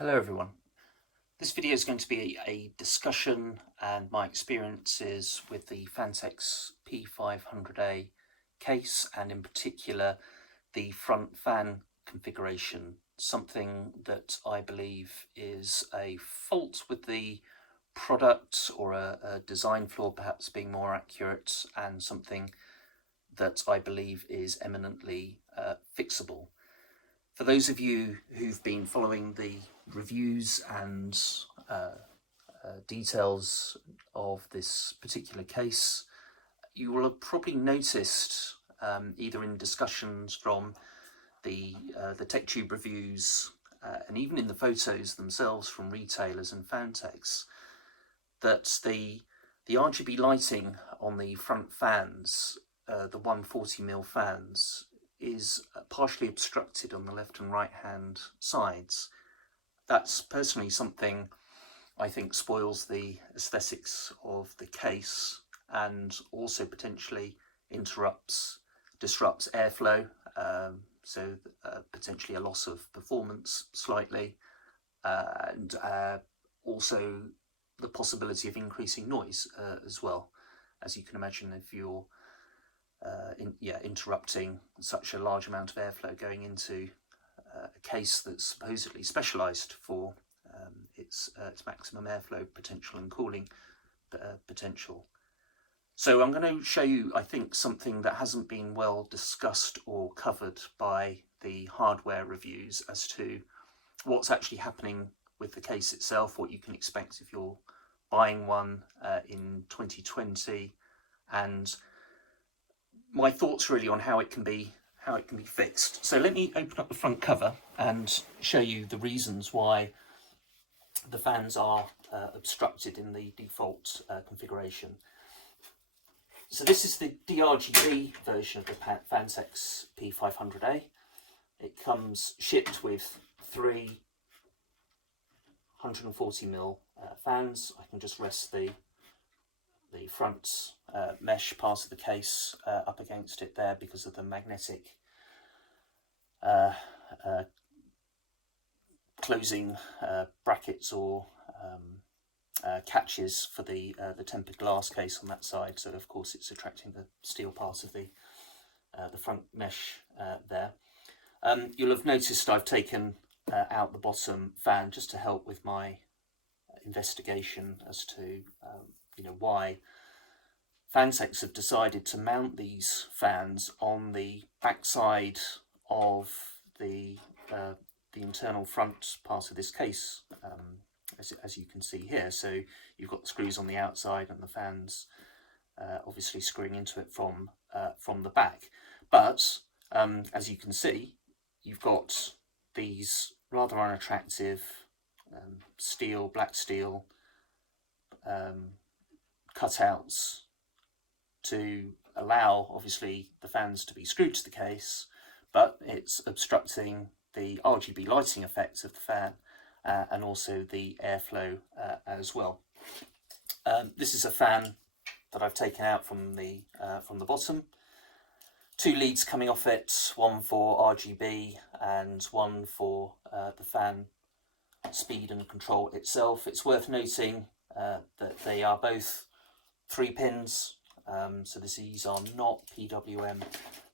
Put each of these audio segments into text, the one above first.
Hello everyone. This video is going to be a discussion and my experiences with the Phanteks P500A case, and in particular the front fan configuration, something that I believe is a fault with the product, or a design flaw perhaps being more accurate, and something that I believe is eminently fixable. For those of you who've been following the reviews and details of this particular case, you will have probably noticed, either in discussions from the TechTube reviews and even in the photos themselves from retailers and Phanteks, that the RGB lighting on the front fans, the 140mm fans, is partially obstructed on the left and right hand sides. That's personally something I think spoils the aesthetics of the case, and also potentially disrupts airflow, so potentially a loss of performance slightly, and also the possibility of increasing noise as well, as you can imagine if you're interrupting such a large amount of airflow going into a case that's supposedly specialised for its maximum airflow potential and cooling potential. So I'm going to show you, I think, something that hasn't been well discussed or covered by the hardware reviews as to what's actually happening with the case itself, what you can expect if you're buying one in 2020, and my thoughts really on how it can be fixed. So let me open up the front cover and show you the reasons why the fans are obstructed in the default configuration. So this is the DRGB version of the Phanteks P500A. It comes shipped with three 140mm fans. I can just rest the front mesh part of the case up against it there because of the magnetic closing brackets or catches for the tempered glass case on that side. So of course it's attracting the steel part of the front mesh there. You'll have noticed I've taken out the bottom fan just to help with my investigation as to why Phanteks have decided to mount these fans on the backside of the internal front part of this case, as you can see here. So you've got the screws on the outside and the fans obviously screwing into it from the back. But as you can see, you've got these rather unattractive black steel cutouts to allow obviously the fans to be screwed to the case, but it's obstructing the RGB lighting effects of the fan and also the airflow as well. This is a fan that I've taken out from the bottom. Two leads coming off it, one for RGB and one for the fan speed and control itself. It's worth noting that they are both 3 pins, so these are not PWM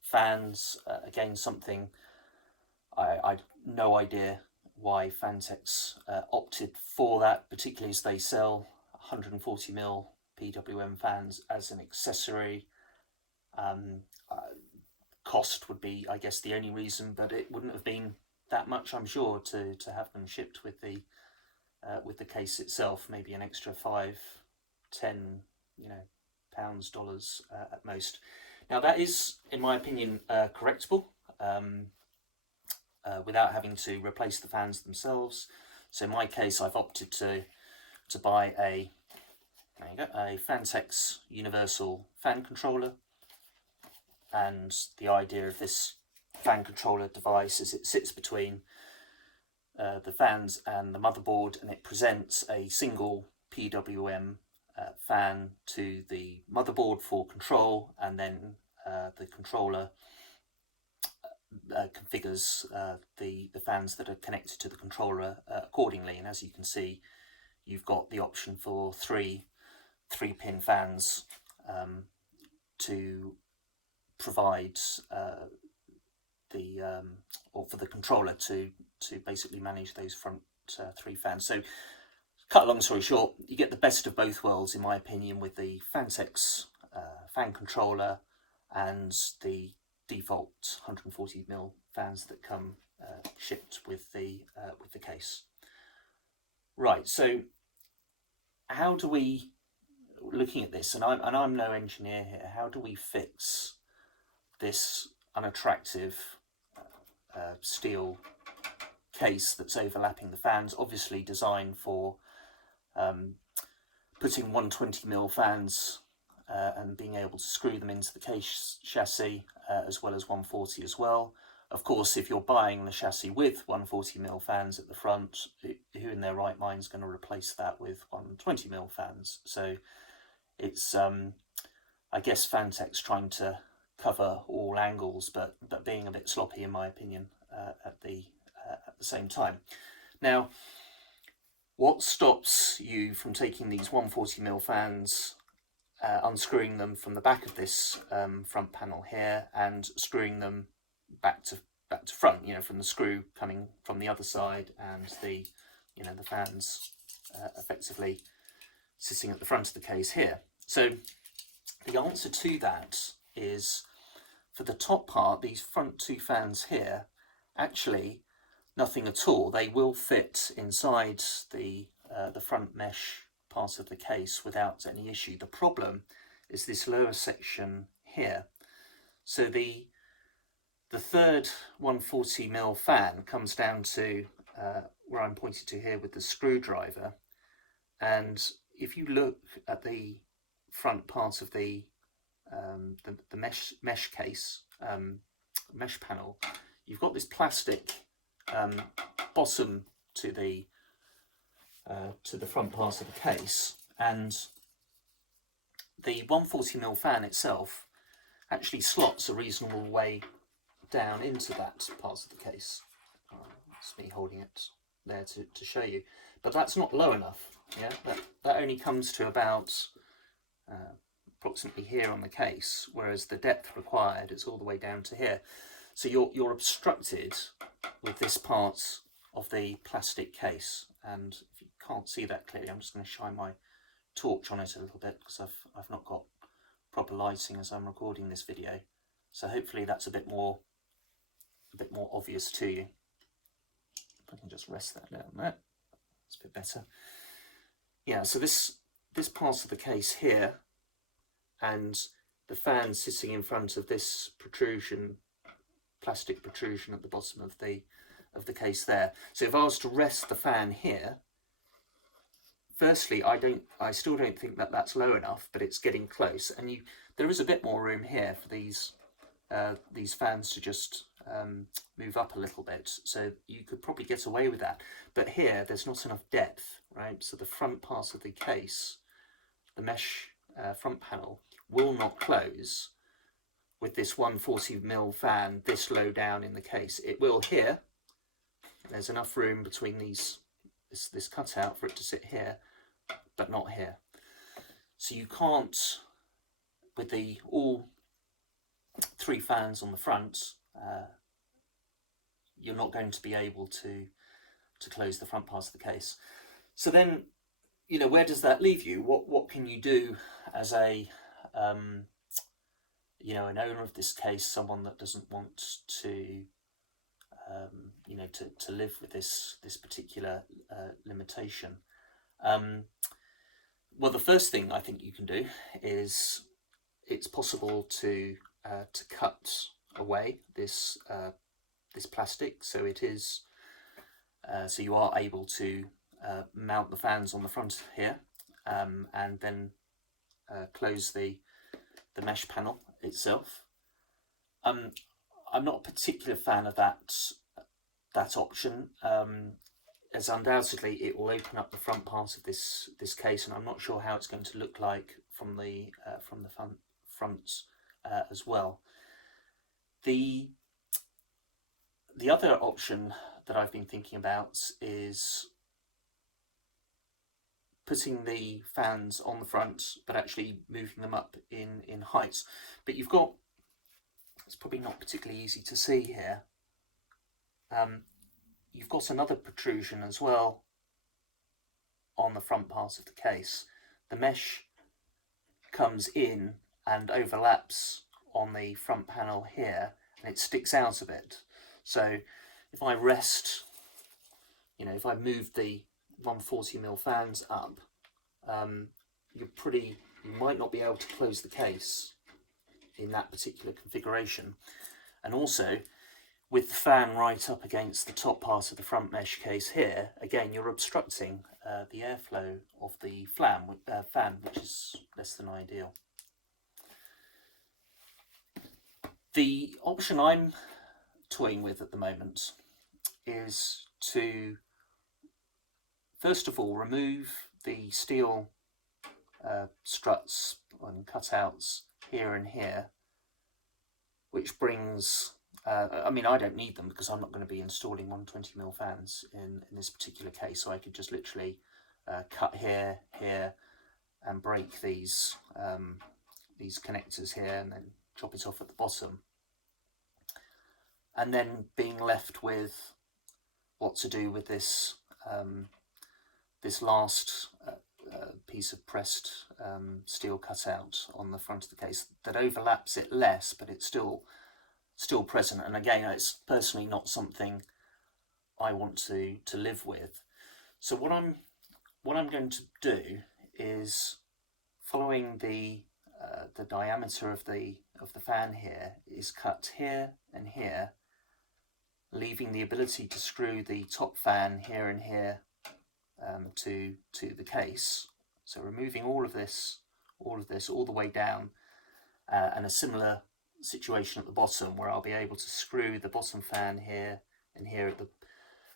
fans. Again, something I no idea why Phanteks opted for that, particularly as they sell 140mm PWM fans as an accessory. Cost would be, I guess, the only reason, but it wouldn't have been that much, I'm sure, to have them shipped with the case itself. Maybe an extra $5, $10, pounds, dollars at most. Now that is, in my opinion, correctable without having to replace the fans themselves. So in my case, I've opted to buy a Phanteks universal fan controller. And the idea of this fan controller device is it sits between the fans and the motherboard, and it presents a single PWM fan to the motherboard for control, and then the controller configures the fans that are connected to the controller accordingly. And as you can see, you've got the option for three pin fans to provide or for the controller to basically manage those front three fans. So, cut a long story short, you get the best of both worlds, in my opinion, with the Phanteks fan controller and the default 140mm fans that come shipped with the case. Right. So, how do we, looking at this, and I'm no engineer here, how do we fix this unattractive steel case that's overlapping the fans, obviously designed for putting 120mm fans and being able to screw them into the case chassis, as well as 140 as well. Of course, if you're buying the chassis with 140mm fans at the front, who in their right mind is going to replace that with 120mm fans? So it's, I guess, Phanteks trying to cover all angles, but being a bit sloppy, in my opinion, at the same time. Now, what stops you from taking these 140mm fans, unscrewing them from the back of this front panel here, and screwing them back to front? You know, from the screw coming from the other side, and the fans effectively sitting at the front of the case here. So the answer to that is, for the top part, these front two fans here, actually nothing at all. They will fit inside the front mesh part of the case without any issue. The problem is this lower section here. So the third 140mm fan comes down to where I'm pointing to here with the screwdriver, and if you look at the front part of the mesh case, mesh panel, you've got this plastic bottom to the front part of the case, and the 140mm fan itself actually slots a reasonable way down into that part of the case. It's me holding it there to show you, but that's not low enough. Yeah, that only comes to about approximately here on the case, whereas the depth required is all the way down to here. So you're obstructed with this part of the plastic case, and if you can't see that clearly, I'm just going to shine my torch on it a little bit, because I've not got proper lighting as I'm recording this video. So hopefully that's a bit more obvious to you. If I can just rest that down there, it's a bit better. Yeah, so this part of the case here, and the fan sitting in front of this protrusion, plastic protrusion at the bottom of the case there. So if I was to rest the fan here, firstly, I still don't think that that's low enough, but it's getting close, and there is a bit more room here for these fans to just move up a little bit, so you could probably get away with that. But here, there's not enough depth, right? So the front part of the case, the mesh front panel, will not close with this 140mm fan this low down in the case. It will here. There's enough room between this cutout for it to sit here, but not here. So you can't, with all three fans on the front, you're not going to be able to close the front part of the case. So then, where does that leave you? What can you do as a an owner of this case, someone that doesn't want to to live with this particular limitation? Well, the first thing I think you can do is, it's possible to cut away this plastic, so you are able to mount the fans on the front here, and then close the mesh panel itself. I'm not a particular fan of that option, as undoubtedly it will open up the front part of this case, and I'm not sure how it's going to look like from the front as well. The The other option that I've been thinking about is putting the fans on the front, but actually moving them up in heights. But you've got, it's probably not particularly easy to see here, you've got another protrusion as well on the front part of the case. The mesh comes in and overlaps on the front panel here, and it sticks out a bit. So if I rest, if I move the 140mm fans up, you might not be able to close the case in that particular configuration. And also, with the fan right up against the top part of the front mesh case here, again, you're obstructing the airflow of the fan, which is less than ideal. The option I'm toying with at the moment is to, first of all, remove the steel struts and cutouts here and here, which brings, I mean, I don't need them because I'm not going to be installing 120mm fans in this particular case, so I could just literally cut here, and break these connectors here and then chop it off at the bottom. And then being left with what to do with this this last piece of pressed steel cutout on the front of the case that overlaps it less, but it's still present. And again, it's personally not something I want to live with. So what I'm going to do is, following the diameter of the fan here, is cut here and here, leaving the ability to screw the top fan here and here to the case. So removing all of this all the way down, and a similar situation at the bottom where I'll be able to screw the bottom fan here and here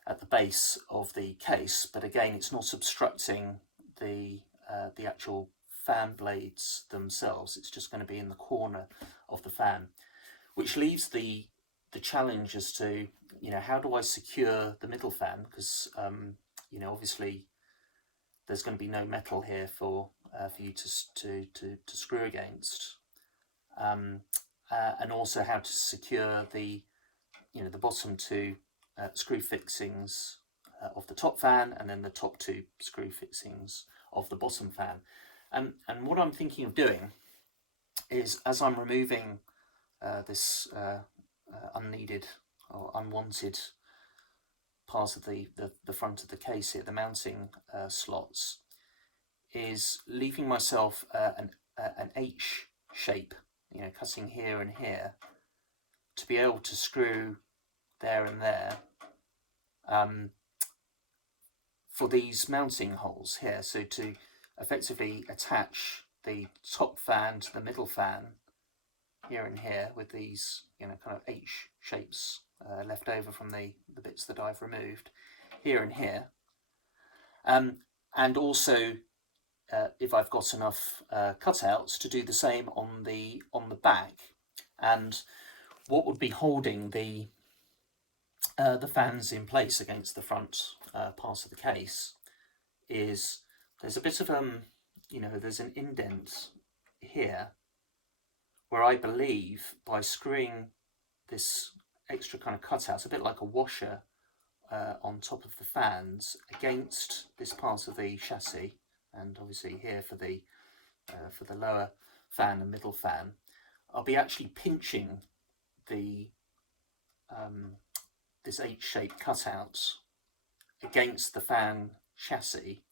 at the base of the case. But again, it's not obstructing the actual fan blades themselves. It's just going to be in the corner of the fan, which leaves the challenge as to, how do I secure the middle fan? Because obviously there's going to be no metal here for you to screw against, and also how to secure the bottom two screw fixings of the top fan, and then the top two screw fixings of the bottom fan. And what I'm thinking of doing is, as I'm removing this unneeded or unwanted part of the front of the case here, the mounting slots, is leaving myself an H shape, cutting here and here, to be able to screw there and there for these mounting holes here. So to effectively attach the top fan to the middle fan here and here, with these kind of H shapes left over from the bits that I've removed here and here, and also if I've got enough cutouts, to do the same on the back. And what would be holding the fans in place against the front part of the case is, there's a bit of there's an indent here where I believe, by screwing this extra kind of cutout, a bit like a washer on top of the fans, against this part of the chassis, and obviously here for the lower fan and middle fan, I'll be actually pinching the this H-shaped cutout against the fan chassis,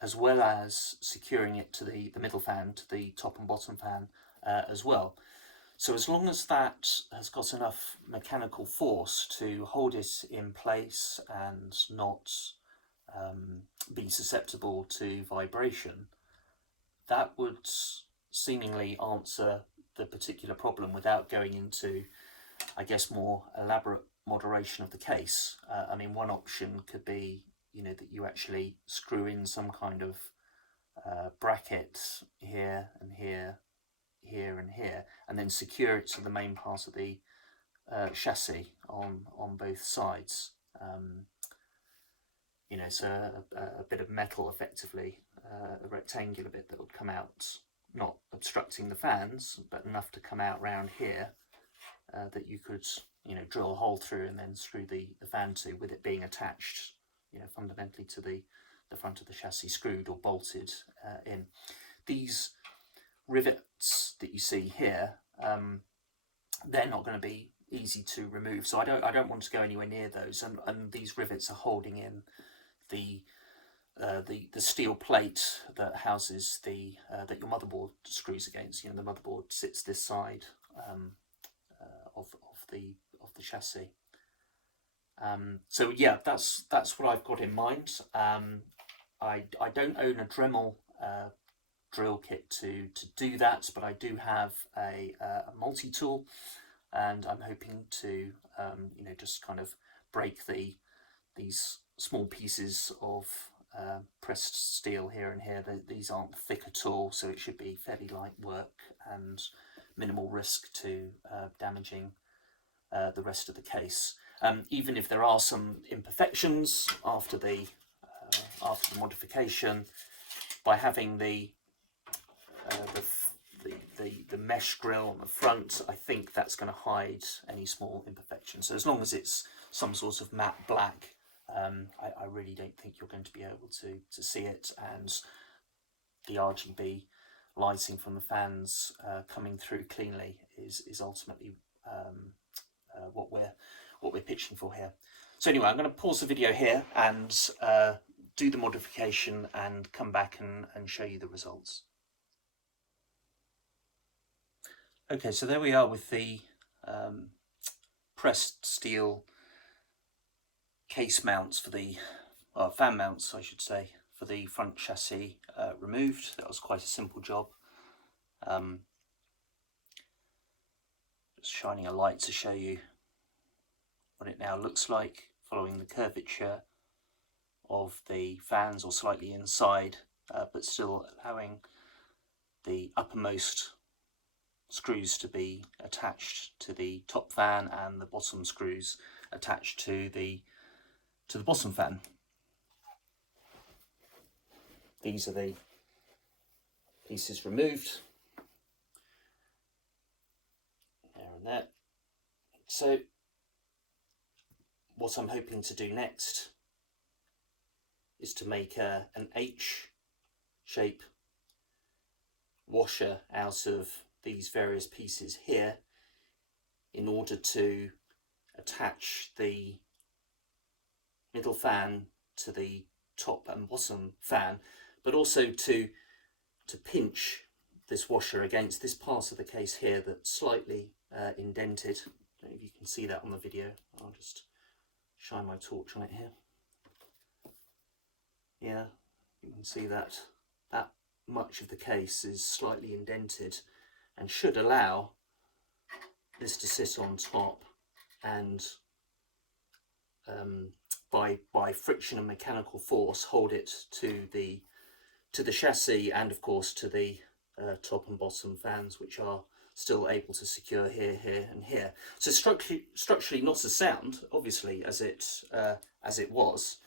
as well as securing it to the middle fan, to the top and bottom fan as well. So as long as that has got enough mechanical force to hold it in place and not be susceptible to vibration, that would seemingly answer the particular problem without going into, I guess, more elaborate moderation of the case. I mean, one option could be, that you actually screw in some kind of bracket here and here, here and here, and then secure it to the main part of the chassis on both sides. You know, so a bit of metal effectively, a rectangular bit that would come out, not obstructing the fans, but enough to come out round here that you could, you know, drill a hole through and then screw the fan to, with it being attached, you know, fundamentally to the front of the chassis, screwed or bolted in. These rivets that you see here, they're not going to be easy to remove, so I don't want to go anywhere near those. And these rivets are holding in the steel plate that houses that your motherboard screws against. You know, the motherboard sits this side of the chassis. So yeah, that's what I've got in mind. I don't own a Dremel drill kit to do that, but I do have a multi-tool, and I'm hoping to you know, just kind of break these small pieces of pressed steel here and here. These aren't thick at all, so it should be fairly light work and minimal risk to damaging the rest of the case. Even if there are some imperfections after the modification, by having the mesh grill on the front, I think that's going to hide any small imperfections. So as long as it's some sort of matte black, I really don't think you're going to be able to see it, and the RGB lighting from the fans coming through cleanly is ultimately what we're pitching for here. So anyway, I'm going to pause the video here and do the modification and come back and show you the results. Okay, so there we are with the pressed steel case mounts for the fan mounts, I should say, for the front chassis removed. That was quite a simple job. Just shining a light to show you what it now looks like, following the curvature of the fans, or slightly inside, but still allowing the uppermost screws to be attached to the top fan and the bottom screws attached to the bottom fan. These are the pieces removed, there and there. So what I'm hoping to do next is to make an H shape washer out of these various pieces here, in order to attach the middle fan to the top and bottom fan, but also to pinch this washer against this part of the case here that's slightly indented. I don't know if you can see that on the video. I'll just shine my torch on it here. Yeah, you can see that much of the case is slightly indented, and should allow this to sit on top, and by friction and mechanical force hold it to the chassis, and of course to the top and bottom fans, which are still able to secure here, here and here. So structurally not as sound, obviously, as it was,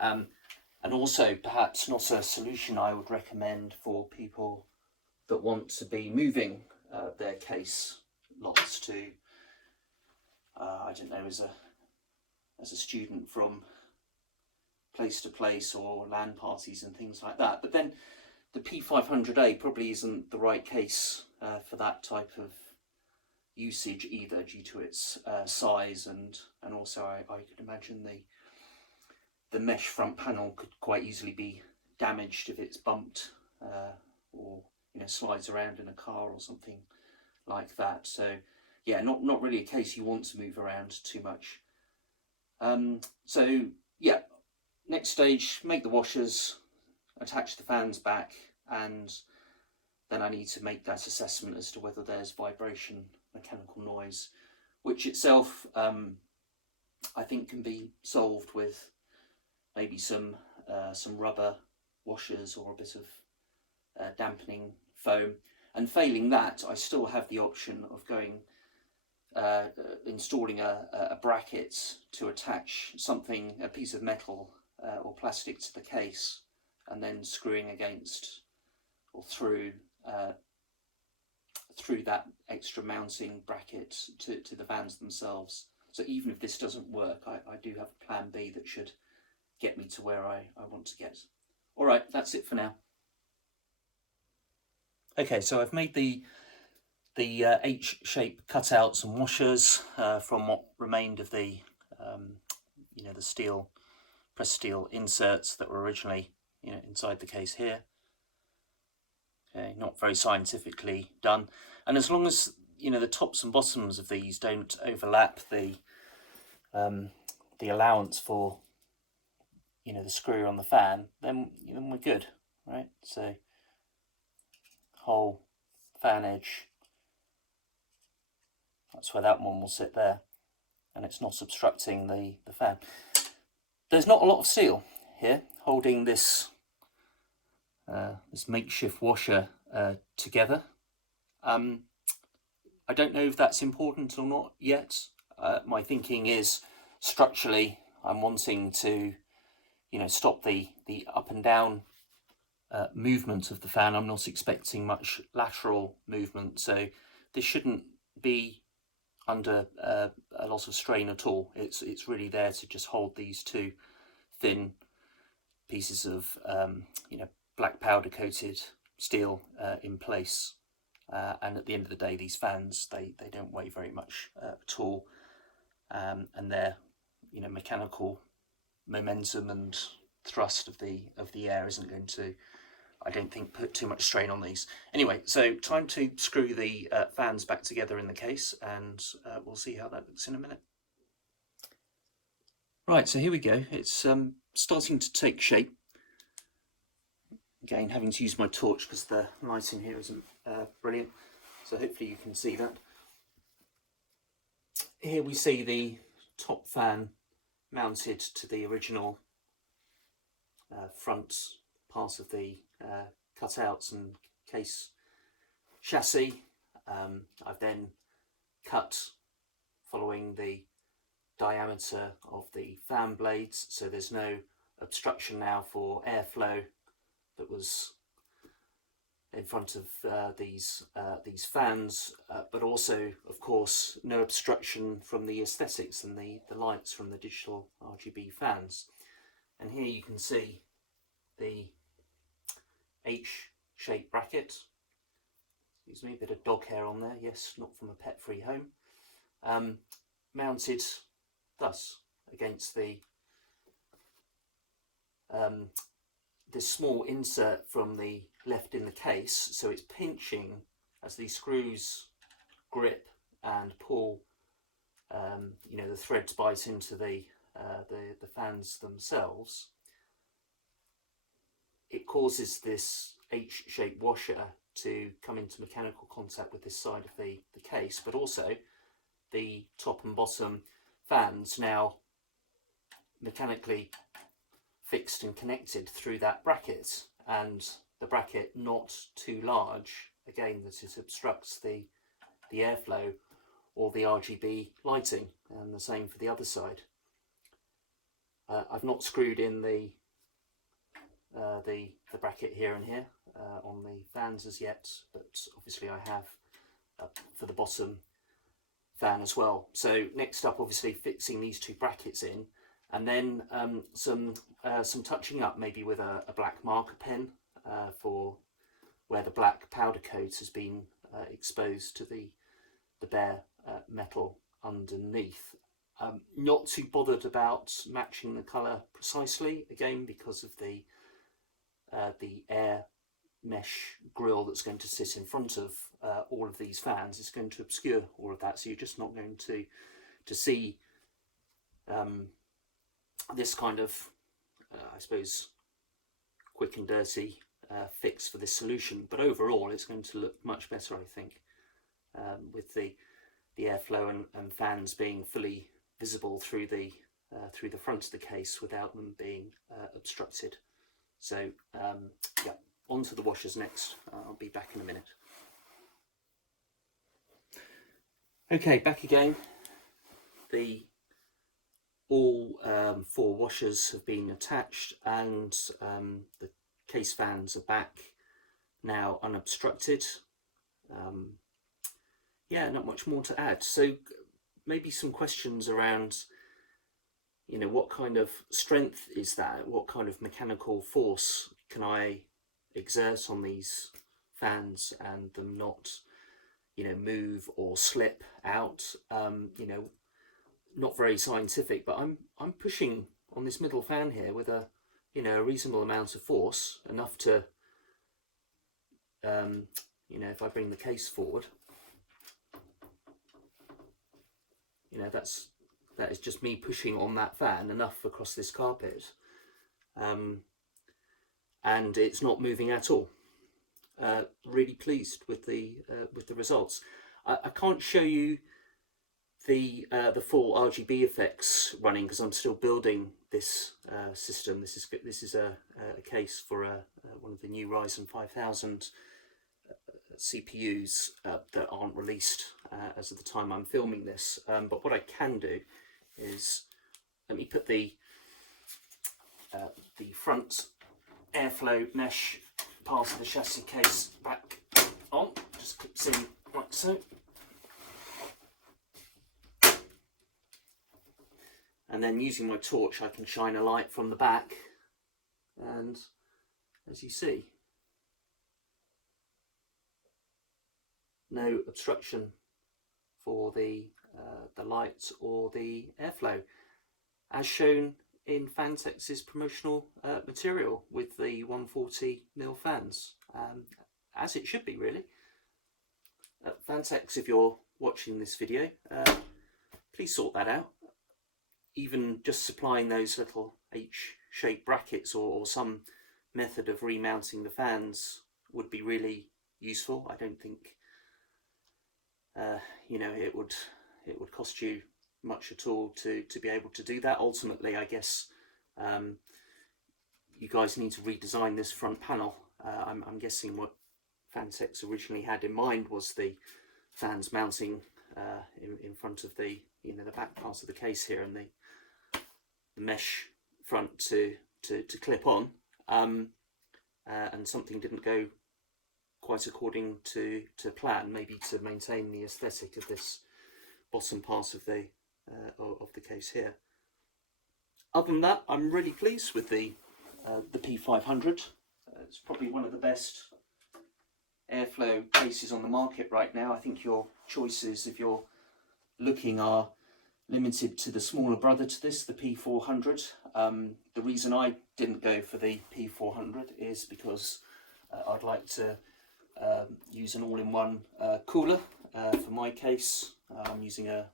and also perhaps not a solution I would recommend for people that want to be moving their case lots to, I don't know, as a student, from place to place, or LAN parties and things like that. But then the P500A probably isn't the right case for that type of usage either, due to its size, and also I could imagine the mesh front panel could quite easily be damaged if it's bumped or, you know, slides around in a car or something like that. So yeah, not really a case you want to move around too much. So yeah, next stage, make the washers, attach the fans back, and then I need to make that assessment as to whether there's vibration, mechanical noise, which itself I think can be solved with maybe some rubber washers or a bit of dampening foam. And failing that, I still have the option of going installing a bracket to attach something, a piece of metal or plastic to the case, and then screwing against or through that extra mounting bracket to the fans themselves. So even if this doesn't work, I do have a plan B that should get me to where I want to get. All right, that's it for now. Okay, so I've made the H-shape cutouts and washers from what remained of the the steel, pressed steel inserts that were originally inside the case here. Okay, not very scientifically done, and as long as the tops and bottoms of these don't overlap the allowance for the screw on the fan, then we're good, right? So whole fan edge, that's where that one will sit there, and it's not obstructing the fan. There's not a lot of steel here holding this this makeshift washer together. I don't know if that's important or not yet. My thinking is structurally I'm wanting to stop the up and down movement of the fan. I'm not expecting much lateral movement, so this shouldn't be under a lot of strain at all. It's really there to just hold these two thin pieces of black powder coated steel in place, and at the end of the day these fans they don't weigh very much at all, and their mechanical momentum and thrust of the air isn't going to, I don't think, put too much strain on these. Anyway, so time to screw the fans back together in the case, and we'll see how that looks in a minute. Right, so here we go. It's starting to take shape. Again, having to use my torch because the lighting here isn't brilliant, so hopefully you can see that. Here we see the top fan mounted to the original front part of the cutouts and case chassis. I've then cut following the diameter of the fan blades, so there's no obstruction now for airflow that was in front of these fans, but also, of course, no obstruction from the aesthetics and the lights from the digital RGB fans. And here you can see the H-shaped bracket. Excuse me, a bit of dog hair on there. Yes, not from a pet-free home. Mounted thus against the this small insert from the left in the case, so it's pinching as these screws grip and pull. The threads bite into the fans themselves. It causes this H-shaped washer to come into mechanical contact with this side of the case, but also the top and bottom fans now mechanically fixed and connected through that bracket, and the bracket not too large, again, that it obstructs the airflow or the RGB lighting, and the same for the other side. I've not screwed in the bracket here and here on the fans as yet, but obviously I have for the bottom fan as well. So next up, obviously fixing these two brackets in, and then some touching up, maybe with a black marker pen for where the black powder coat has been exposed to the bare metal underneath. Not too bothered about matching the colour precisely, again because of the air mesh grill that's going to sit in front of all of these fans. Is going to obscure all of that, so you're just not going to see this kind of I suppose quick and dirty fix for this solution. But overall it's going to look much better, I think, with the airflow and fans being fully visible through the front of the case without them being obstructed. So yeah, onto the washers next. I'll be back in a minute. Okay, back again. All 4 washers have been attached, and the case fans are back now unobstructed. Yeah, not much more to add. So maybe some questions around, you know, what kind of strength is that? What kind of mechanical force can I exert on these fans and them not, you know, move or slip out? You know, not very scientific, but I'm pushing on this middle fan here with a, you know, a reasonable amount of force, enough to, you know, if I bring the case forward, you know, that is just me pushing on that fan enough across this carpet, and it's not moving at all. Really pleased with the results. I can't show you the full RGB effects running because I'm still building this system. This is a case for one of the new Ryzen 5000 CPUs that aren't released as of the time I'm filming this. But what I can do is, let me put the front airflow mesh part of the chassis case back on. Just clips in like so. And then using my torch I can shine a light from the back, and as you see, no obstruction for the light or the airflow, as shown in Phanteks' promotional material with the 140mm fans, as it should be really. Phanteks, if you're watching this video, please sort that out. Even just supplying those little H-shaped brackets or some method of remounting the fans would be really useful. I don't think you know, it would cost you much at all to be able to do that. Ultimately, I guess you guys need to redesign this front panel. I'm guessing what Phanteks originally had in mind was the fans mounting in front of the, you know, the back part of the case here, and the mesh front to clip on, and something didn't go quite according to plan, maybe to maintain the aesthetic of this bottom part of the case here. Other than that, I'm really pleased with the P500. It's probably one of the best airflow cases on the market right now. I think your choices, if you're looking, are limited to the smaller brother to this, the P400. The reason I didn't go for the P400 is because I'd like to use an all-in-one cooler for my case. I'm using an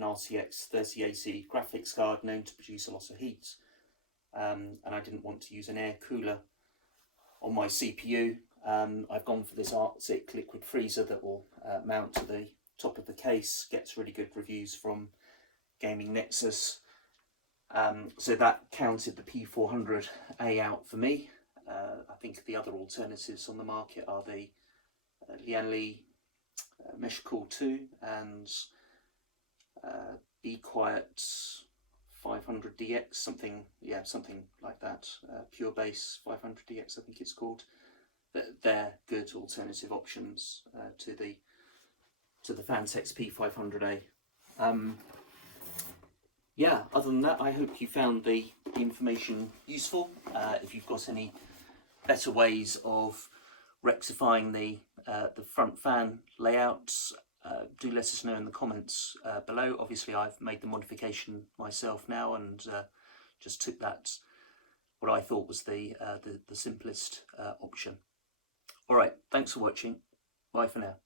RTX 3080 graphics card known to produce a lot of heat, and I didn't want to use an air cooler on my CPU. I've gone for this Arctic liquid freezer that will mount to the top of the case, gets really good reviews from Gamers Nexus. So that counted the P500A out for me. I think the other alternatives on the market are the Lian Lancool 2 and Be Quiet 500DX, something like that. Pure Base 500DX, I think it's called. They're good alternative options to the Phanteks P500A. Yeah, other than that, I hope you found the information useful. If you've got any better ways of rectifying the front fan layouts, do let us know in the comments below. Obviously, I've made the modification myself now, and just took that, what I thought was the simplest option. All right, thanks for watching. Bye for now.